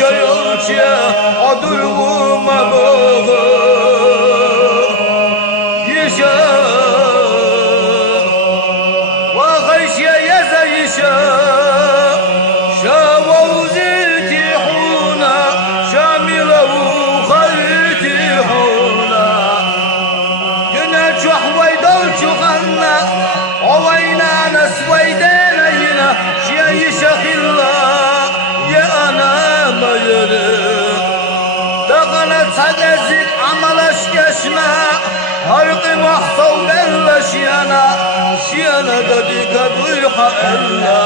يشيلك عدو مبغ يشا وغيش يزيشا شاوزيتي حونا شاملة وخيتي حونا جنا شحوي دولش غنى عوينا نسويدينينا شي شخلا يا انا ما يرق دغنت هدزك عملش يشنا هرق محصو بالشيانا شيانا دبيك ضيحة إلا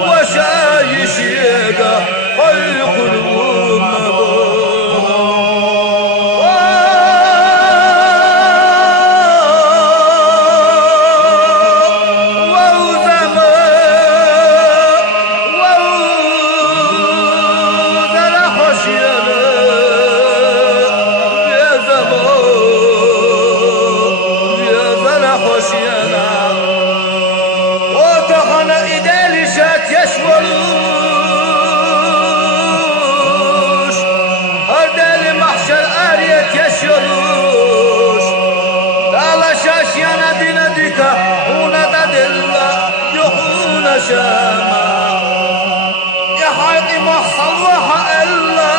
وشايشيك خلق الأمة يشولوش هردل محشر آريت يشولوش لا شاشيانا دينا ديكا هونا دادلا يخونا شاما يا حيقي محصلوها إلا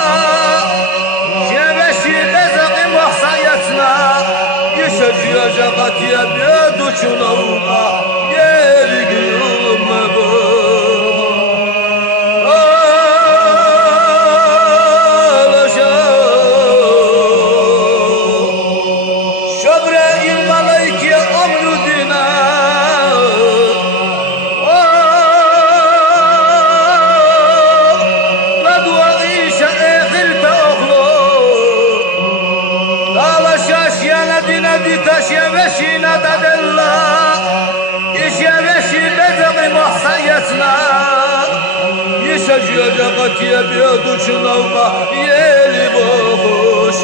شبشي بزقي محصيتنا يشجي جغت يبيدو شنوها يرقي أمبو يشينا دادلا يشي بزغي محصيتنا يشجي جغت يبيدو شنوما يلي بوخوش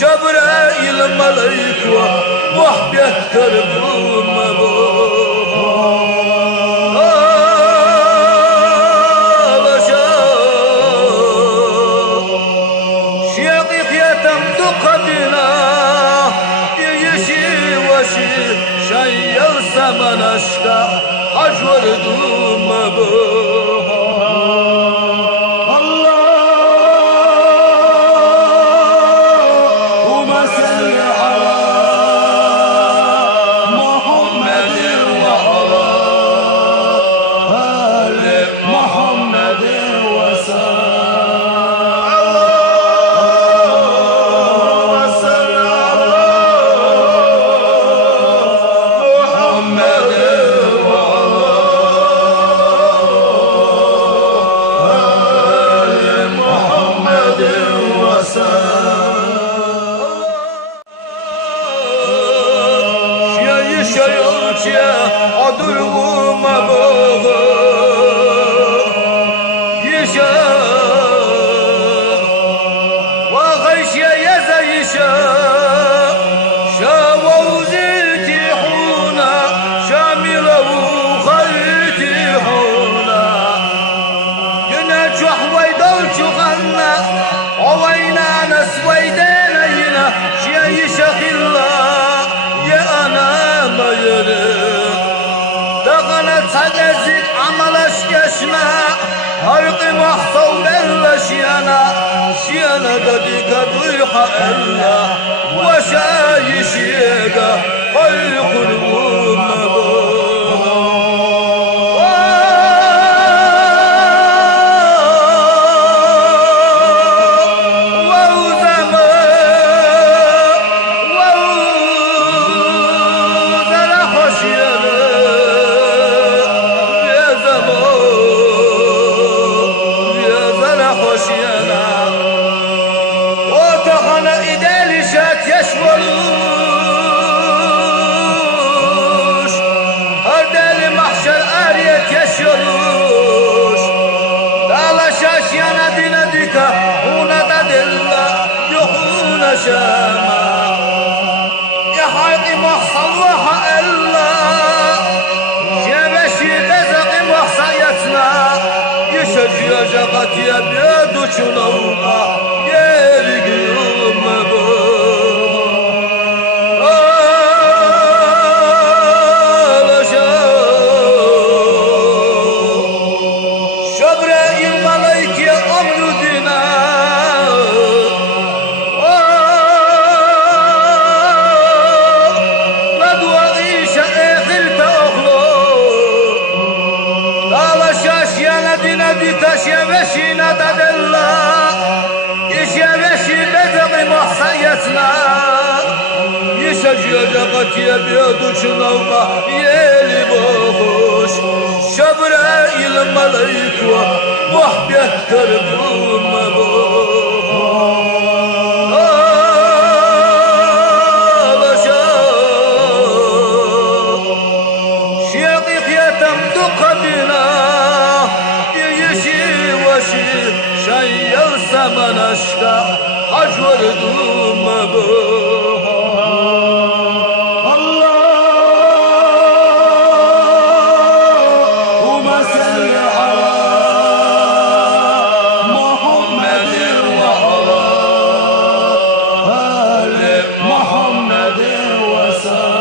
شبرائيل الملايك ومحبيه كربون مبوخ شيقيق يتمدق بنا شي الزمن اشكى اجور دوم اللهم صل على محمد وعلى آل محمد وسلم يشيلك عدو مبغ يشا وغيش يزيشا شاوزيتي حونا شاملة وخيتي حونا جنا شحوي دولش غنى عوينا نسويدينينا شي شخلا يا انا ما يرق دغنت هدزك عملش يشنا هرق محصو بالشيانا شيانا دبيك ضيحة إلا وشايشيك خلق الأمة يشولوش هردل محشر آريت يشولوش لا شاشيانا دينا ديكا هونا دادلا يخونا شاما يا حيقي محصلوها إلا شبشي بزقي محصيتنا يشجي جغت يبيدو duçulama yergim bu alaşa Şabra'il malaike amrudina Ditaşya veşina dadella İşya veşi bedeli mahsayetna İşa cüyede katiye biyodu çınavma Yeli boğuş Şabra ilim malaykva Muhbettir bulma Alaşa Şiyakik yetem dukabina Şayyal zaman aşka Acvar durma bu Allahümme salli ala Muhammedin ve ala Ali Muhammedin ve sallam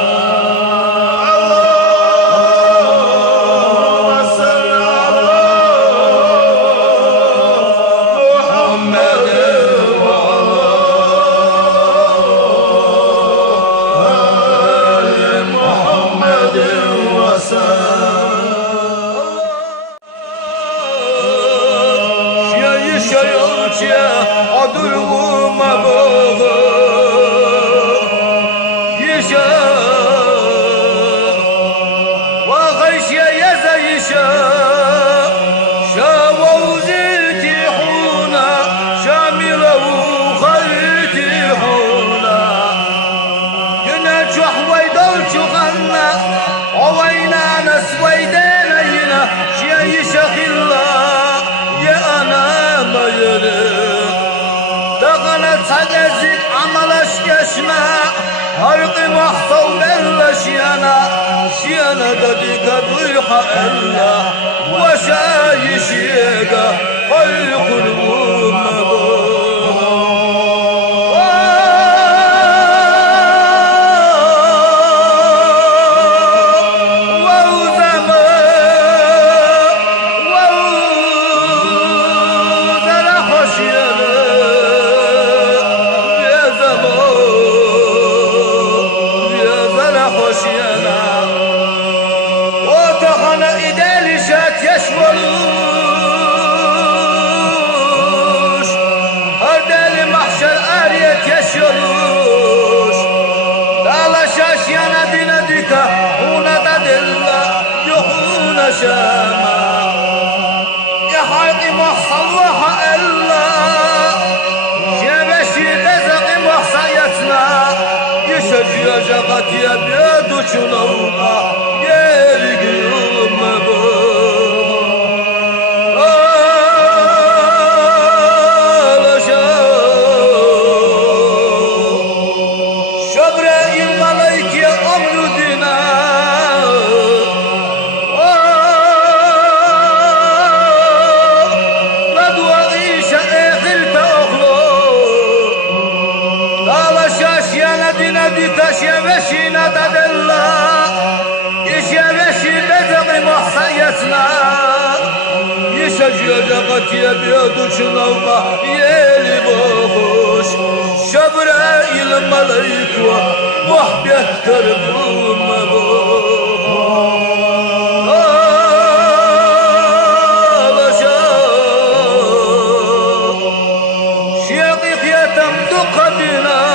Aduruma boğu Yişa Vağayşya yaza yişa Şavavzirtihuna Şamilavu khaltihuna Güne çuhvaydal çuğanna Ovayna nasvaydana yina Şiya yişa khilla Ya anama yürü Tagezit amalaş geçme Harqi mahtav bella Şiyana da dika duyha ella Ve şayişiga Kol kulvuma شاما يا حيقي محصلوها إلا يا بشي بزقي محصيتنا يشجي جغت يا بيدو شلوما يرقي يوم شبرائيل ملايكي أمر دينا Ditaşya veşina dadella İşya veşi bedeli mahsayetna İşa cüyede katiye biyodu çınavma Yeli boğuş Şabra'il malaykva Muhbettir bulma Alaşa Şiyakik yetem dukabina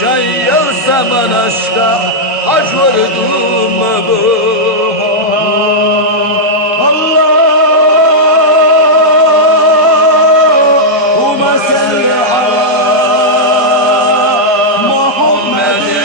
Şayyal zaman aşka Acvar durma bu Allahümme salli ala Muhammedin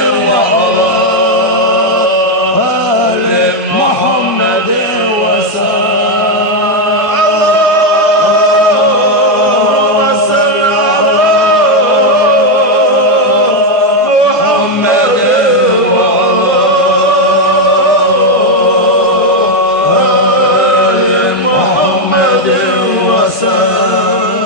رصاص